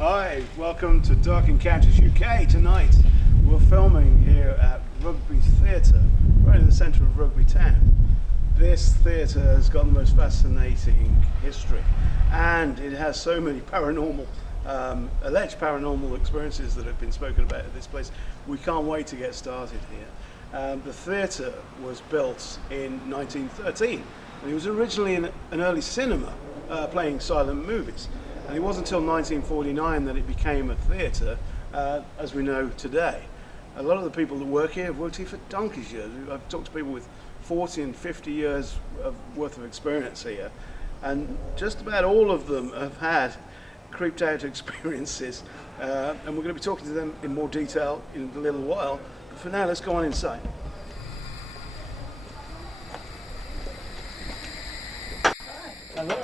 Hi, welcome to Dark Encounters UK. Tonight we're filming here at Rugby Theatre, right in the centre of Rugby Town. This theatre has got the most fascinating history, and it has so many paranormal, alleged paranormal experiences that have been spoken about at this place. We can't wait to get started here. The theatre was built in 1913, and it was originally an early cinema playing silent movies. And it wasn't until 1949 that it became a theatre, as we know today. A lot of the people that work here have worked here for donkey's years. I've talked to people with 40 and 50 years worth of experience here, and just about all of them have had creeped out experiences, and we're going to be talking to them in more detail in a little while. But for now, let's go on inside. Hello.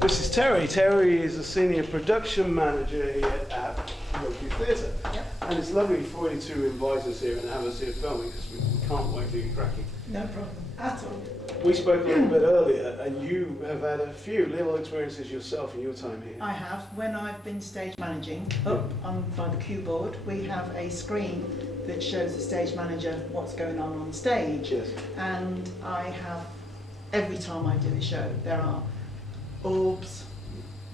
This is Terry. Terry is a senior production manager here at Rugby Theatre. Yep. And it's lovely for you to invite us here and have us here filming, because we can't wait to get cracking. No problem at all. We spoke a little bit earlier, and you have had a few little experiences yourself in your time here. I have. When I've been stage managing, up on by the cue board, we have a screen that shows the stage manager what's going on stage. Yes. And I have, every time I do a show, there are orbs,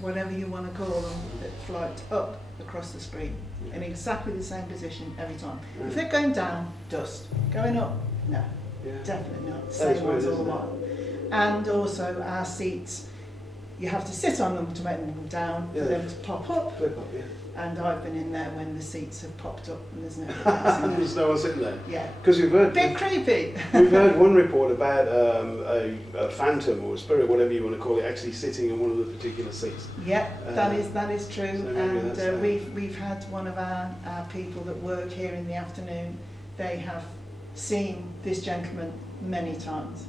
whatever you want to call them, that float up across the screen in exactly the same position every time. If they're going down, dust. Going up, no. Yeah. Definitely not. Same ones all the while. And also our seats, you have to sit on them to make them down, for them to pop up. Flip up, yeah. And I've been in there when the seats have popped up and there's no There's no one sitting there? Yeah. Because we've heard... Bit creepy. We've heard one report about a phantom or a spirit, whatever you want to call it, actually sitting in one of the particular seats. Yeah, that is true. So and we've had one of our people that work here in the afternoon. They have seen this gentleman many times,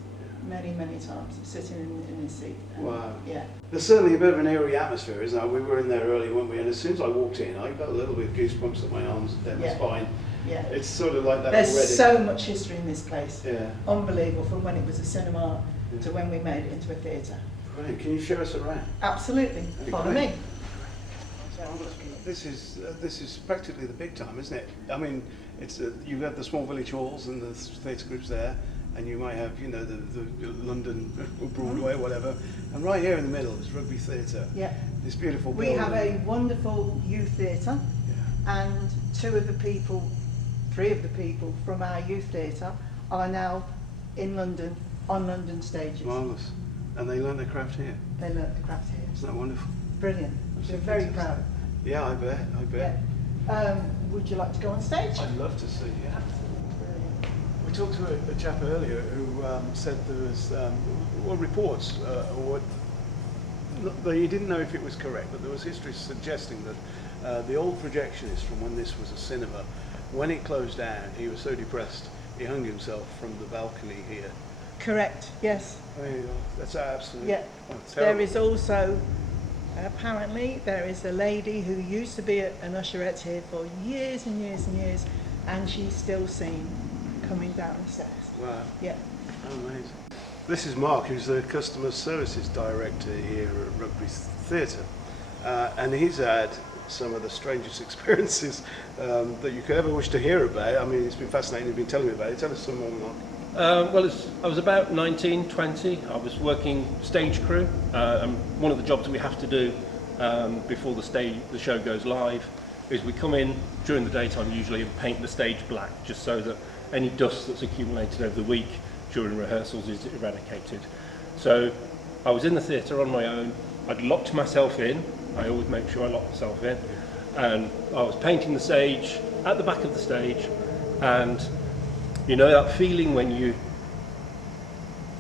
many times, sitting in his seat. And wow. Yeah. There's certainly a bit of an eerie atmosphere, isn't there? We were in there early, weren't we? And as soon as I walked in, I got a little bit of goosebumps at my arms and down my spine. Yeah. It's sort of like that There's already. so much history in this place. Yeah. Unbelievable, from when it was a cinema to when we made it into a theatre. Brilliant. Can you show us around? Absolutely. Follow me. This is practically the big time, isn't it? I mean, it's you have the small village halls and the theatre groups there, and you might have, you know, the London or Broadway or whatever, and right here in the middle is Rugby Theatre. Yeah. This beautiful We building. have a wonderful youth theatre, and three of the people from our youth theatre are now in London, on London stages. Marvellous. And they learn their craft here. They learnt the craft here. Isn't that wonderful? Brilliant. We're very proud. Yeah, I bet. Yeah. Would you like to go on stage? I'd love to see, yeah. Brilliant. We talked to a chap earlier who said there was reports, he didn't know if it was correct, but there was history suggesting that the old projectionist from when this was a cinema, when it closed down, he was so depressed he hung himself from the balcony here. Correct, yes. There you go. That's absolutely There is also, apparently, there is a lady who used to be an usherette here for years and years and years, and she's still seen coming down the stairs. Wow. Yeah. Amazing. This is Mark, who's the Customer Services Director here at Rugby Theatre, and he's had some of the strangest experiences that you could ever wish to hear about. I mean, it's been fascinating, you've been telling me about it. Tell us some more, Mark. I was about 19, 20. I was working stage crew, and one of the jobs that we have to do before the show goes live is we come in during the daytime usually and paint the stage black, just so that any dust that's accumulated over the week during rehearsals is eradicated. So I was in the theatre on my own. I'd locked myself in. I always make sure I lock myself in. And I was painting the stage at the back of the stage, and you know that feeling when you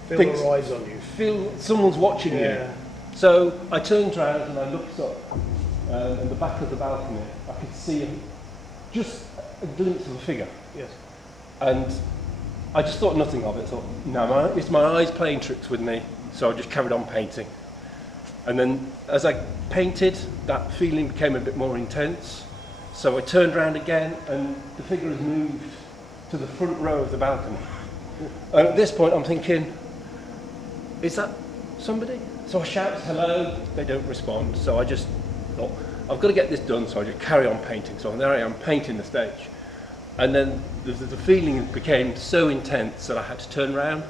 Feel their eyes on you. Feel someone's watching you. So I turned around and I looked up, and at the back of the balcony I could see just a glimpse of a figure. Yes. And I just thought nothing of it. I thought, no, it's my eyes playing tricks with me. So I just carried on painting. And then as I painted, that feeling became a bit more intense. So I turned around again and the figure has moved to the front row of the balcony. And at this point I'm thinking, is that somebody? So I shout hello, they don't respond. So I just thought, I've got to get this done, so I just carry on painting. So there I am painting the stage. And then the feeling became so intense that I had to turn around,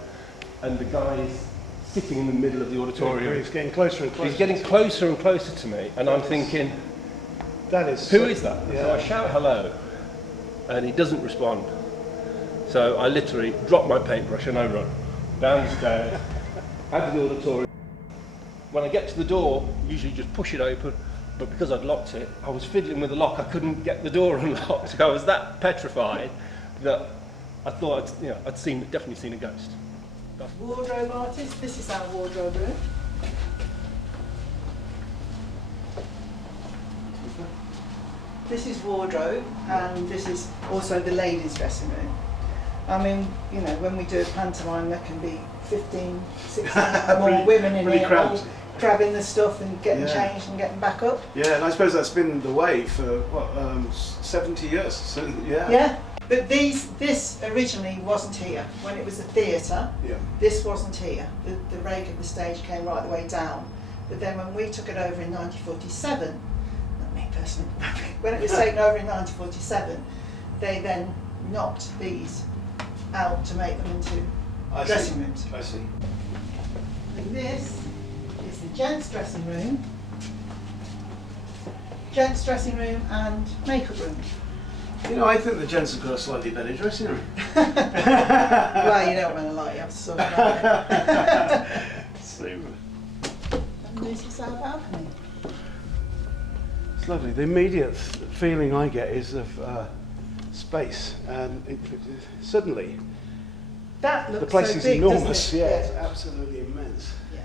and the guy's sitting in the middle of the auditorium. He's getting closer and closer. He's getting closer and closer to me, and I'm thinking, who is that? Yeah. So I shout hello, and he doesn't respond. So I literally drop my paintbrush and I run down the stairs, out of the auditorium. When I get to the door, usually just push it open, but because I'd locked it, I was fiddling with the lock. I couldn't get the door unlocked. I was that petrified that I thought I'd definitely seen a ghost. Wardrobe artist, this is our wardrobe room. This is wardrobe, and this is also the ladies' dressing room. I mean, you know, when we do a pantomime, there can be 15, 16 more women in here all grabbing the stuff and getting changed and getting back up. Yeah, and I suppose that's been the way for, 70 years. So, yeah. Yeah, but this originally wasn't here. When it was a theatre, this wasn't here. The rake of the stage came right the way down. But then when we took it over in 1947, not me personally, when it was taken over in 1947, they then knocked these out to make them into dressing rooms. I see. And this is the gents' dressing room. Gents' dressing room and makeup room. You know, I think the gents have got a slightly better dressing room. Well, you don't want to lie, you have to sort it out. Super. And this is our balcony. It's lovely. The immediate feeling I get is of space, and suddenly That looks the place so is big, enormous. doesn't it? Yeah, it's absolutely immense. Yeah.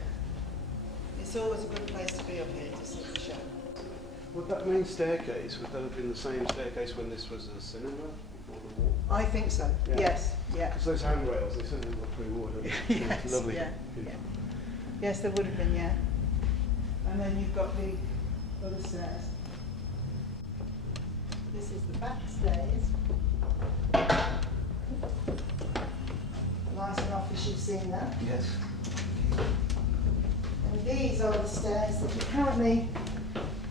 It's always a good place to be up here to see the show. Would that main staircase, would that have been the same staircase when this was a cinema before the war? I think so. Yeah. Yes. Yeah. Because those handrails, they certainly look pre-war, don't they? Yes. It's lovely. Yeah. Yeah. Yes, there would have been. Yeah. And then you've got the other stairs. This is the back stairs. Nice enough as you've seen that. Yes. And these are the stairs that apparently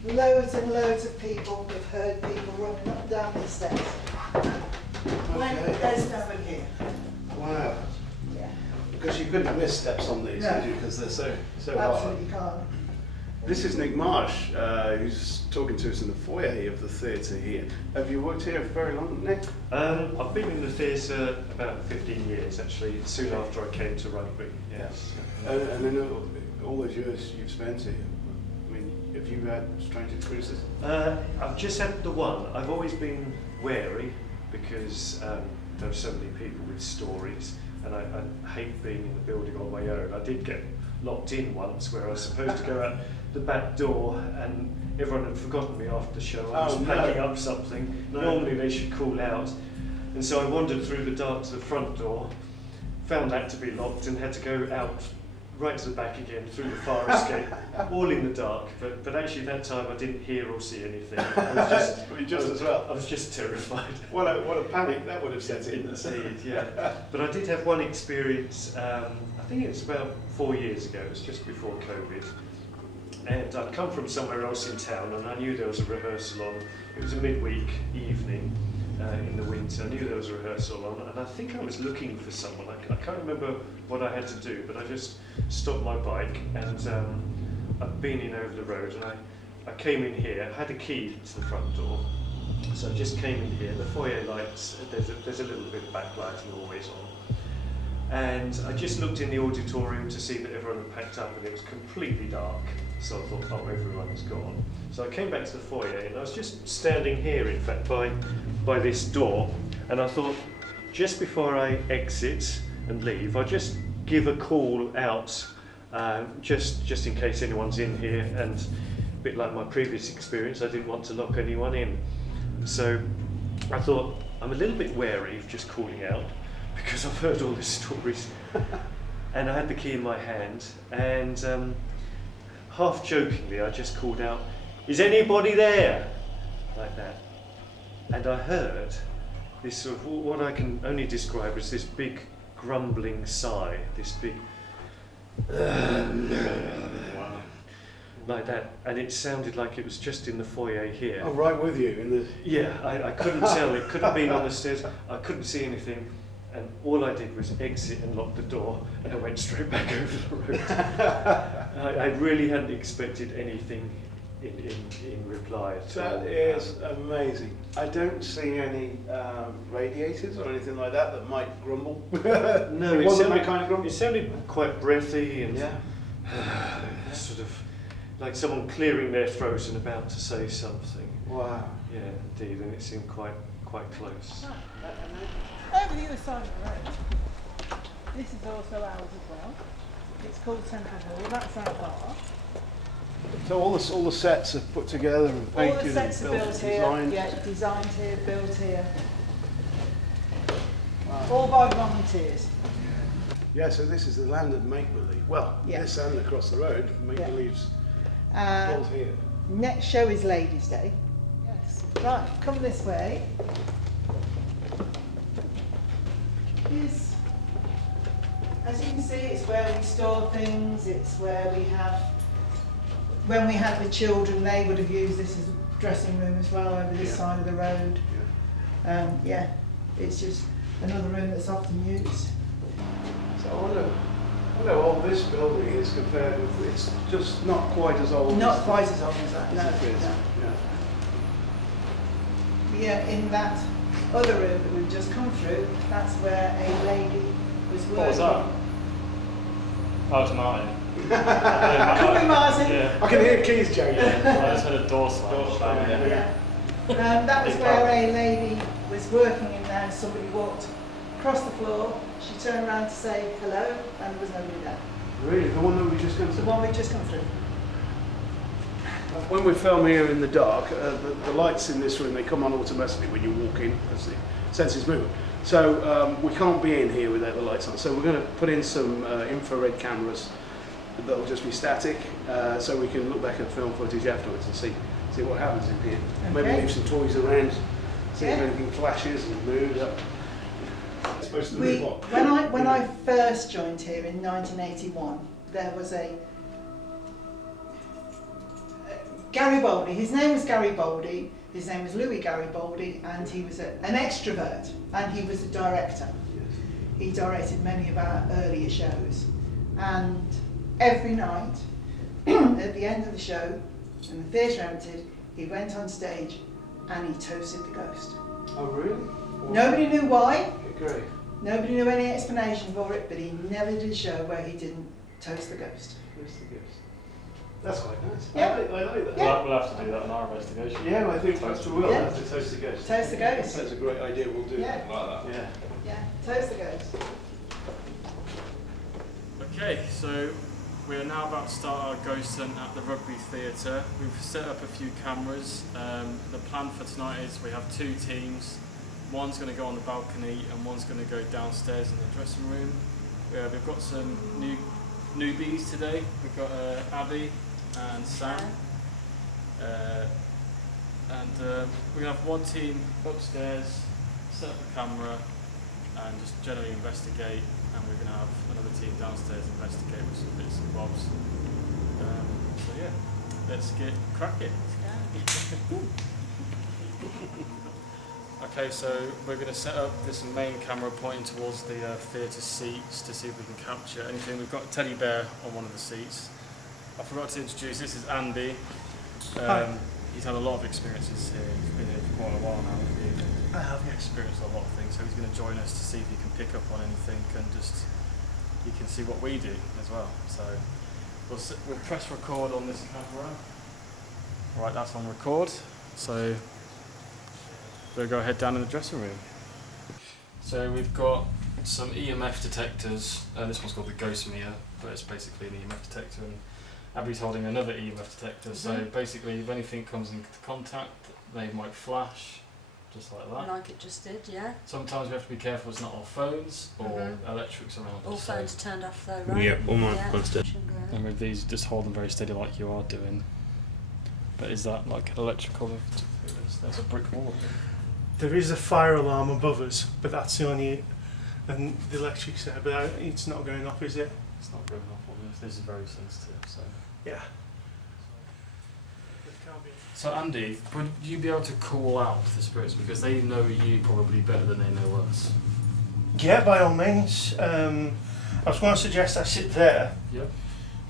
loads and loads of people have heard people running up and down these stairs. When there's nobody here. Wow. Yeah. Because you couldn't miss steps on these, No. could you? Because they're so hard. Absolutely can't. This is Nick Marsh, who's talking to us in the foyer of the theatre here. Have you worked here for very long, Nick? I've been in the theatre about 15 years, actually, soon after I came to rugby, yes. And then all those years you've spent here, I mean, have you had strange experiences? I've just had the one. I've always been wary because there are so many people with stories, and I hate being in the building on my own. I did get locked in once where I was supposed to go out the back door and everyone had forgotten me after the show. I was packing up something. Normally they should call out. And so I wandered through the dark to the front door, found that to be locked and had to go out right to the back again through the fire escape, all in the dark. But actually that time I didn't hear or see anything. I was just terrified. What a panic that would have set in. Indeed, yeah. But I did have one experience, I think it was about 4 years ago, it was just before COVID. And I'd come from somewhere else in town and I knew there was a rehearsal on. It was a midweek evening in the winter. I knew there was a rehearsal on and I think I was looking for someone. I can't remember what I had to do, but I just stopped my bike and I'd been in over the road and I came in here, I had a key to the front door. So I just came in here, the foyer lights, there's a little bit of backlighting always on. And I just looked in the auditorium to see that everyone had packed up and it was completely dark. So I thought, oh, everyone's gone. So I came back to the foyer and I was just standing here, in fact, by this door. And I thought, just before I exit and leave, I'll just give a call out, just in case anyone's in here. And a bit like my previous experience, I didn't want to lock anyone in. So I thought, I'm a little bit wary of just calling out because I've heard all these stories. And I had the key in my hand and half jokingly I just called out, is anybody there? Like that. And I heard this sort of, what I can only describe as this big grumbling sigh, this big like that, and it sounded like it was just in the foyer here. Oh, right with you in the. Yeah, I couldn't tell. It could have been on the stairs. I couldn't see anything, and all I did was exit and lock the door, and I went straight back over the road. I really hadn't expected anything in reply. That is amazing. I don't see any radiators or anything like that might grumble. No, it wasn't that kind of grumble. It sounded quite breathy and Yeah. sort of like someone clearing their throat and about to say something. Wow. Yeah, indeed, and it seemed quite close. Over the other side of the road, this is also ours as well. It's called Central Hall, that's our bar. So all the sets are put together and painted All the sets and are built built and here, designed. yeah, designed here, built here, Wow. all by volunteers. Yeah, so this is the land of make-believe. Well, Yeah. this and across the road, make-believe's built here. Next show is Ladies' Day. Yes. Right, come this way. Is, as you can see, it's where we store things, it's where we have, when we had the children, they would have used this as a dressing room as well over this Yeah. side of the road. Yeah, it's just another room that's often used. So I wonder how old this building is compared with, it's just not quite as old Not as quite as old as that, no. it is. no. Yeah. Yeah, in that other room that we've just come through, that's where a lady was working. What was that? Oh, it's Martin. Could be Martin. Yeah. I can hear keys jangling. I just heard a door slam. Yeah. That was where a lady was working in there and somebody walked across the floor. She turned around to say hello and there was nobody there. Really? The one that we just come The to? one we've just come through. When we film here in the dark, the lights in this room, they come on automatically when you walk in, as the senses move. So we can't be in here without the lights on. So we're going to put in some infrared cameras that'll just be static, so we can look back at film footage afterwards and see what happens in here. Maybe Okay. leave some toys around, see if Yeah. anything flashes and moves up. It's supposed to move up. When I first joined here in 1981, there was a Garibaldi. His name was Garibaldi. His name was Louis Garibaldi, and he was an extrovert, and he was a director. He directed many of our earlier shows, and every night at the end of the show, and the theatre emptied, he went on stage and he toasted the ghost. Oh, really? Nobody knew why. Okay, great. Nobody knew any explanation for it, but he never did a show where he didn't toast the ghost. Where's the ghost? That's quite nice. Yeah. I like that. Yeah. We'll have to do that in our investigation. Yeah, I think perhaps we will Yeah. have to toast the ghost. Toast the ghost. That's a great idea, we'll do Yeah. that. Like that. Yeah. Yeah, toast the ghost. Okay, so we are now about to start our ghost hunt at the Rugby Theatre. We've set up a few cameras. The plan for tonight is we have two teams. One's going to go on the balcony and one's going to go downstairs in the dressing room. We've got some newbies today. We've got Abby and Sam. We're going to have one team upstairs, set up a camera and just generally investigate, and we're going to have another team downstairs investigate with some bits and bobs. So yeah, let's get cracking. Okay, so we're going to set up this main camera pointing towards the theatre seats to see if we can capture anything. We've got a teddy bear on one of the seats. I forgot to introduce, this is Andy. He's had a lot of experiences here. He's been here for quite a while now. I have, He's experienced a lot of things, so he's going to join us to see if he can pick up on anything and just you can see what we do as well. So we'll press record on this camera. Right, that's on record. So we'll go ahead down in the dressing room. So we've got some EMF detectors. This one's called the Ghost Meter, but it's basically an EMF detector. And Abby's holding another EMF detector. So basically, if anything comes into contact, they might flash, just like that. Like it just did, yeah. Sometimes we have to be careful it's not our phones or electrics around All us. phones are turned off though, right? Yeah, all mine Yeah. constant. And with these, just hold them very steady like you are doing. But is that like an electrical? There's a brick wall here. There is a fire alarm above us, but that's the only, and the electric's there, but it's not going off, is it? It's not going off, obviously. this is very sensitive. So. Yeah. So Andy, would you be able to call out the spirits because they know you probably better than they know us? Yeah, by all means. I was going to suggest I sit there. Yep.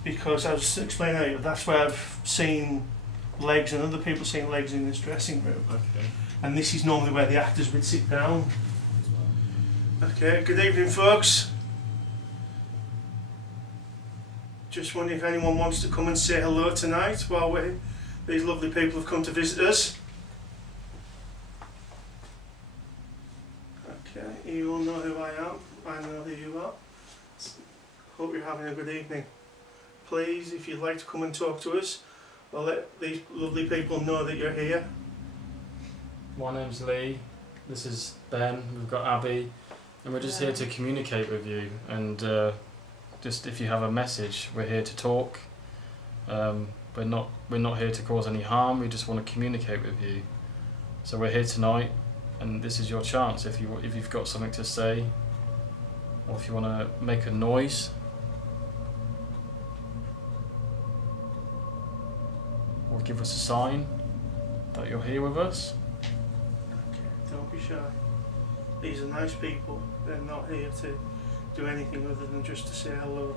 Because I was explaining earlier, that's where I've seen legs and other people seen legs in this dressing room. Okay. And this is normally where the actors would sit down. Okay, good evening folks. Just wondering if anyone wants to come and say hello tonight while these lovely people have come to visit us. Okay, you all know who I am. I know who you are. Hope you're having a good evening. Please, if you'd like to come and talk to us, I'll let these lovely people know that you're here. My name's Lee. This is Ben. We've got Abby, and we're just here to communicate with you. And just if you have a message, we're here to talk. We're not here to cause any harm. We just want to communicate with you. So we're here tonight, and this is your chance. If you've got something to say, or if you want to make a noise. Or give us a sign that you're here with us. Okay, don't be shy. These are nice people. They're not here to do anything other than just to say hello.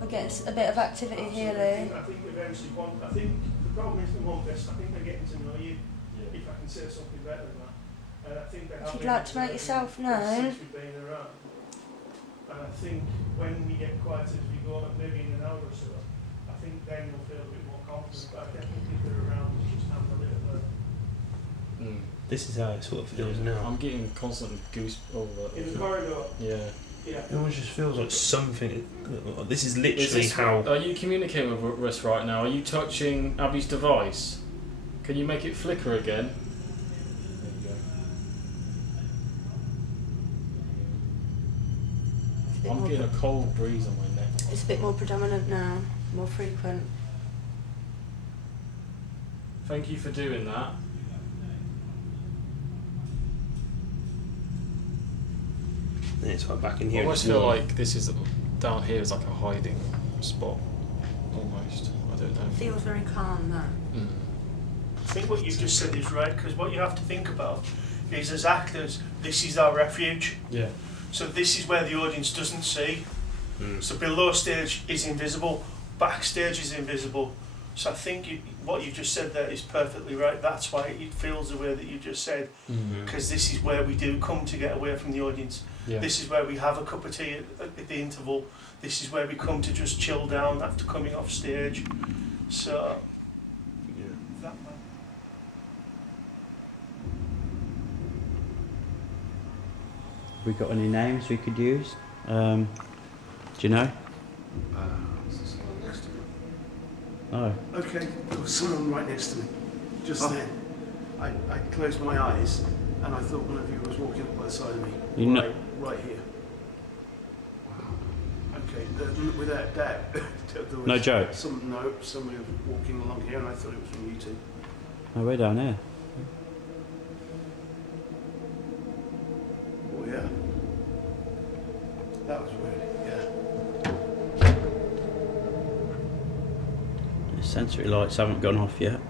I guess a bit of activity here, Lee. I think eventually I think the problem is the one best. I think they're getting to know you. Yeah. If I can say something better than that. And I think they have. If you'd like to make yourself known. Since we've been around. And I think when we get quiet as we go, maybe in an hour or so, I think then you'll feel a bit more confident. But I definitely think they're around to just have a bit of a. This is how it sort of feels now. I'm getting constant goose over. In the corridor. Yeah. Yeah. It almost just feels like something. This is literally how. Are you communicating with us right now? Are you touching Abby's device? Can you make it flicker again? There you go. I'm getting a cold breeze on my neck. It's a bit more predominant now, more frequent. Thank you for doing that. And it's like back in I here. almost feel like this is down here is like a hiding spot, almost. I don't know. Feels very calm now. I think what you've just said is right, because what you have to think about is, as actors, this is our refuge. Yeah. So this is where the audience doesn't see. So below stage is invisible, backstage is invisible. So I think what you just said there is perfectly right. That's why it feels the way that you just said, because this is where we do come to get away from the audience. Yeah. This is where we have a cup of tea at the interval. This is where we come to just chill down after coming off stage. So, that man. We got any names we could use? Do you know? No. Okay, there was someone right next to me. Just then. I closed my eyes and I thought one of you was walking up by the side of me. You know. Right here. Okay, without doubt. there was No joke? somebody was walking along here and I thought it was from you two. No, we're down here. Oh yeah. That was weird, yeah. The sensory lights haven't gone off yet.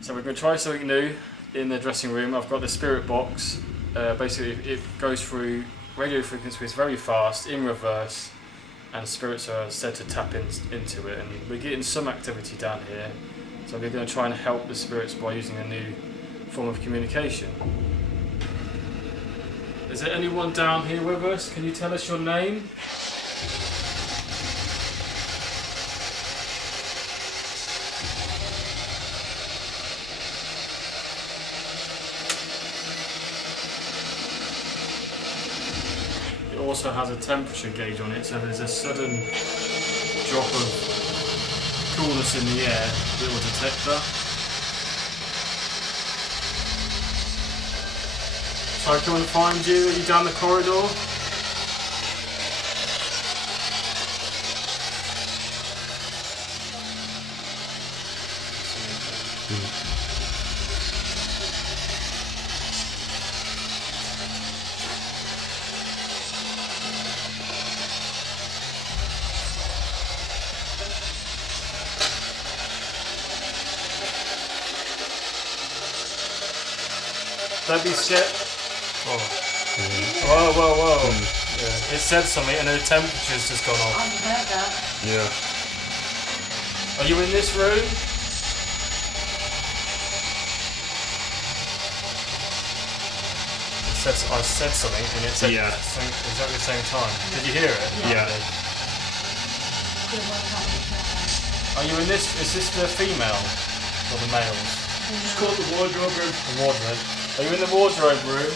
So we're going to try something new in the dressing room. I've got the spirit box. Basically, it goes through radio frequencies very fast, in reverse, and spirits are said to tap into it. And we're getting some activity down here. So we're going to try and help the spirits by using a new form of communication. Is there anyone down here with us? Can you tell us your name? It also has a temperature gauge on it, so if there's a sudden drop of coolness in the air, it will detect that. Shall I come and find you? Are you down the corridor? Don't be scared. Oh. Whoa, whoa, whoa. Yeah. It said something and the temperature's just gone off. I haven't heard that. Yeah. Are you in this room? I said something and it said exactly the same time. Did you hear it? Yeah. Are you in this? Is this the female or the males? It's called the wardrobe room. The wardrobe. Are you in the wardrobe room?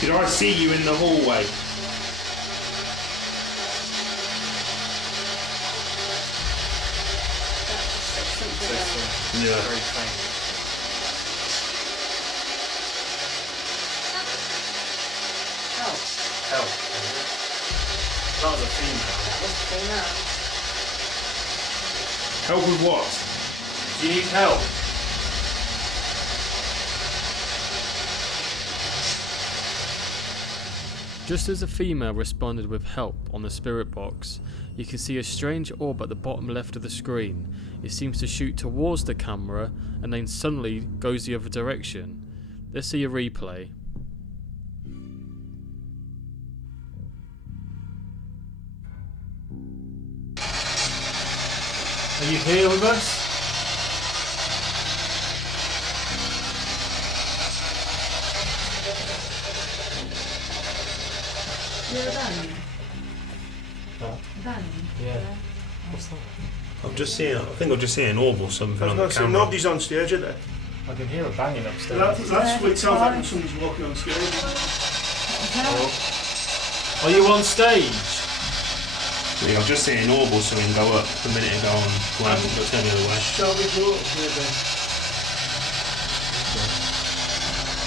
Did I see you in the hallway? Yeah. Very faint. Help. That was a female. Help with what? Do you need help? Just as a female responded with help on the spirit box, you can see a strange orb at the bottom left of the screen. It seems to shoot towards the camera and then suddenly goes the other direction. Let's see a replay. Are you here with us? You're a band? What? Band? Yeah. What's that? I think I've just seen an orb or something on the So camera. nobody's on stage, are they? I can hear a banging upstairs. That's what it sounds like when someone's walking on stage. Are you on stage? Yeah, I've just seen an orb or something go up a minute ago and go out and go turn the other way. Shall we go up here then?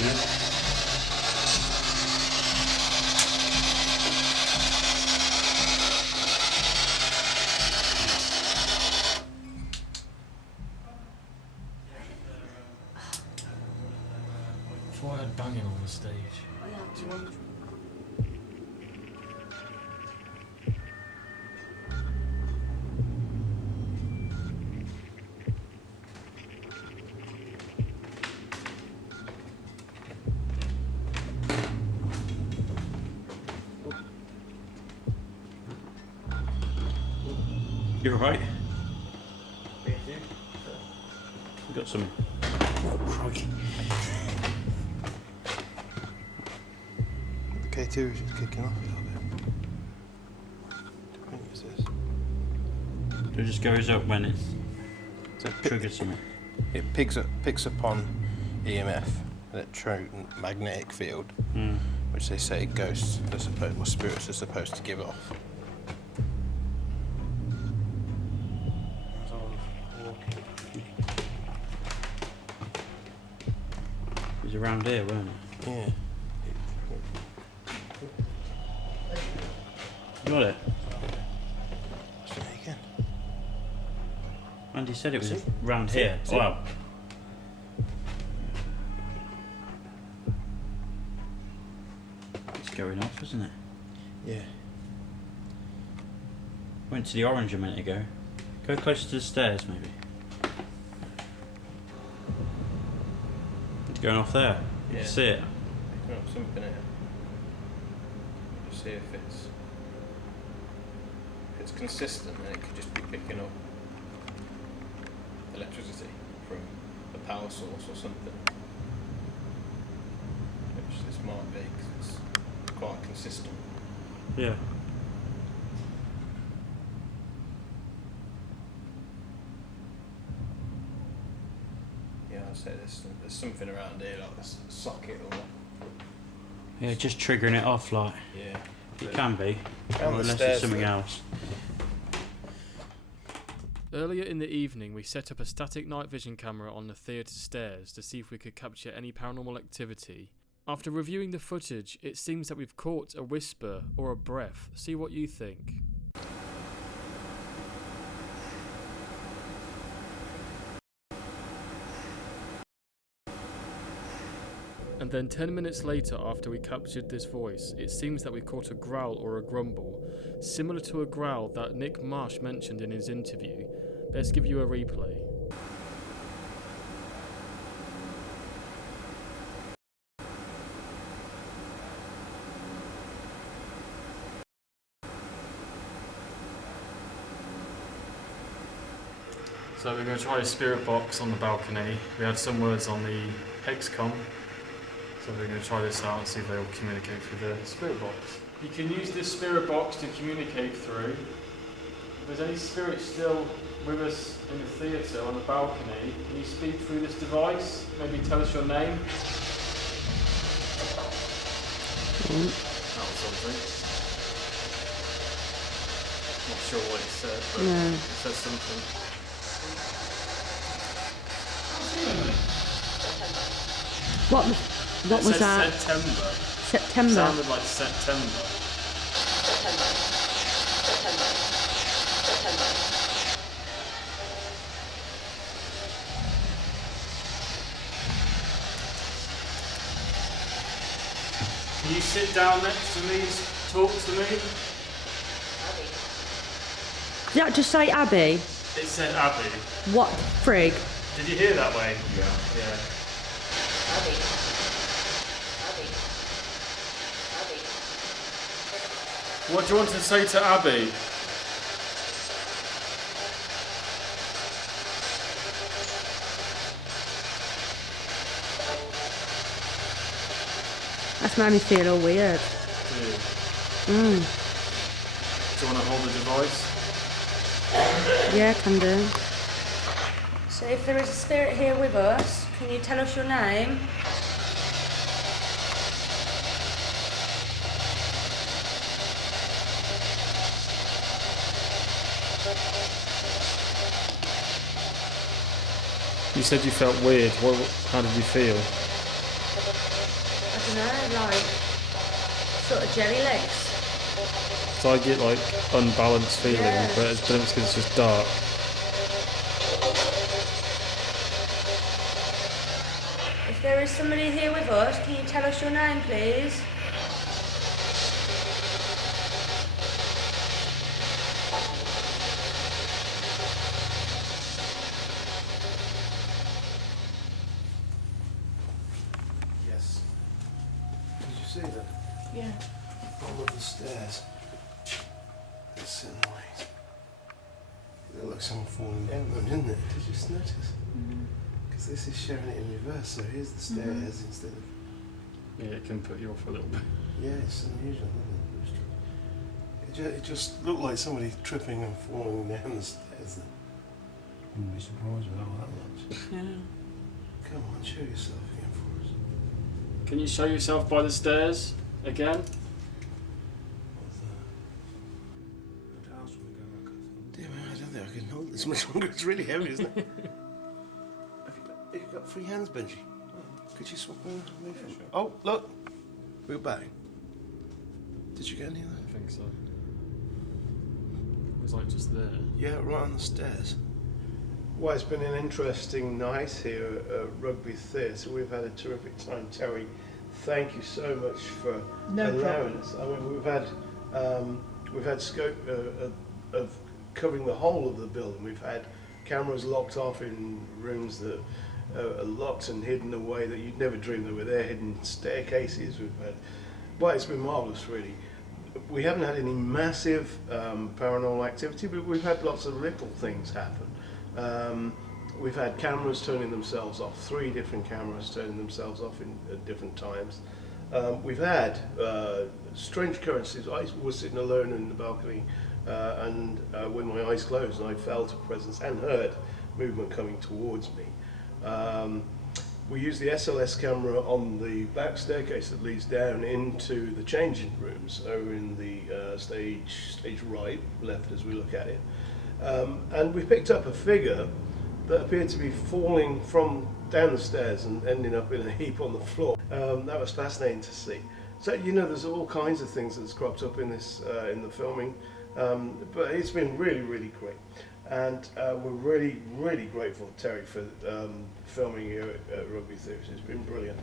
Yeah. I thought I had banging on the stage. You're right. You got some. Oh, crikey. The K2 is just kicking off a little bit. I think it's this. It just goes up when it's So triggered something. it picks up on EMF, electromagnetic field, which they say ghosts are supposed, or spirits are supposed to give off. It was around here, weren't it? Yeah. You got it? Say it again. Andy said it was round here. Wow. It's going off, isn't it? Yeah. Went to the orange a minute ago. Go closer to the stairs, maybe. It's going off there. You Yeah. can see it. Picking up something here. Just see if it's consistent, then it could just be picking up electricity from a power source or something. Which this might be, because it's quite consistent. Yeah. Yeah, I'd say there's something around here, like this socket or. Yeah, just triggering it off, like. Yeah. It can be. Down the Unless stairs, it's something though. else. Earlier in the evening, we set up a static night vision camera on the theatre stairs to see if we could capture any paranormal activity. After reviewing the footage, it seems that we've caught a whisper or a breath. See what you think. And then 10 minutes later, after we captured this voice, it seems that we caught a growl or a grumble, similar to a growl that Nick Marsh mentioned in his interview. Let's give you a replay. So we're going to try a spirit box on the balcony. We had some words on the hexcom. So we're going to try this out and see if they will communicate through the spirit box. You can use this spirit box to communicate through. If there's any spirit still with us in the theatre on the balcony, can you speak through this device? Maybe tell us your name? That was something. Not sure what it said, but it says something. What was that? September. September. Sounded like September. Can you sit down next to me and talk to me? Did that just say Abby? It said Abby. What frig? Did you hear that, Wayne? Yeah. What do you want to say to Abby? That's made me feel all weird. Do you? Mm. Do you want to hold the device? Yeah, can do. So if there is a spirit here with us, can you tell us your name? You said you felt weird. How did you feel? I don't know, like sort of jelly legs. So I get like unbalanced feeling, Yeah. but it's because it's just dark. If there is somebody here with us, can you tell us your name, please? Yes. Did you see that? Yeah. All of the stairs. It's in the way. It looked like someone falling down them, didn't it? Did you just notice? Because this is showing it in reverse, so here's the stairs instead of... Yeah, it can put you off a little bit. Yeah, it's unusual, isn't it? It just looked like somebody tripping and falling down the stairs. Wouldn't be surprised with all that much. Yeah. Come on, show yourself again for us. Can you show yourself by the stairs again? What's that? Dear man, I don't think I can hold this much longer. It's really heavy, isn't it? Have you got free hands, Benji? Could you swap over to me? Sure. Oh, look. We're back. Did you get any of that? I think so. It was like just there. Yeah, right on the stairs. Well, it's been an interesting night here at Rugby Theatre. We've had a terrific time. Terry, thank you so much for allowing us. I mean, we've had scope of covering the whole of the building. We've had cameras locked off in rooms that are locked and hidden away that you'd never dream they were there. Hidden staircases. We've had, well, it's been marvellous, really. We haven't had any massive paranormal activity, but we've had lots of little things happen. We've had cameras turning themselves off, 3 different cameras turning themselves off at different times. We've had strange occurrences. I was sitting alone in the balcony and with my eyes closed, and I felt a presence and heard movement coming towards me. We use the SLS camera on the back staircase that leads down into the changing rooms over in the stage right, left as we look at it. And we picked up a figure that appeared to be falling from down the stairs and ending up in a heap on the floor. That was fascinating to see. So, you know, there's all kinds of things that's cropped up in this, in the filming, but it's been really, really great. And we're really, really grateful, Terry, for filming here at Rugby Theatre. It's been brilliant.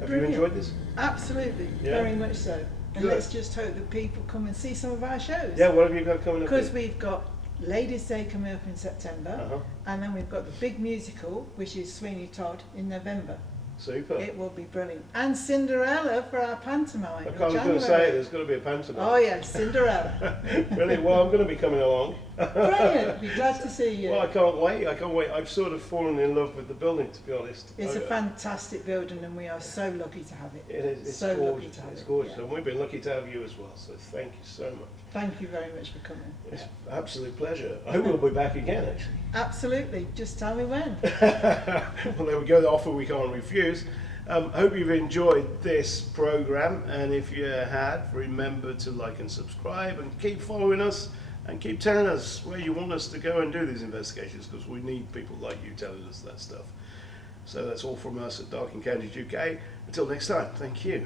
Have you enjoyed this? Absolutely, very much so. And Good. let's just hope that people come and see some of our shows. Yeah, what have you got coming up? Because we've got Ladies' Day coming up in September, Uh-huh. and then we've got the big musical, which is Sweeney Todd, in November. Super. It will be brilliant. And Cinderella for our pantomime. I in was going to say, January. there's got to be a pantomime. Oh yeah, Cinderella. Brilliant. Well, I'm going to be coming along. Brilliant. Be glad to see you. Well, I can't wait. I can't wait. I've sort of fallen in love with the building, to be honest. It's a fantastic building, and we are so lucky to have it. It is. It's so gorgeous. lucky to have It's it. gorgeous, Yeah. and we've been lucky to have you as well. So thank you so much. Thank you very much for coming. It's an absolute pleasure. I hope we'll be back again, actually. Absolutely. Just tell me when. Well, there we go. The offer we can't refuse. I hope you've enjoyed this program, and if you had, remember to like and subscribe, and keep following us, and keep telling us where you want us to go and do these investigations, because we need people like you telling us that stuff. So that's all from us at Dark Encounters UK. Until next time, thank you.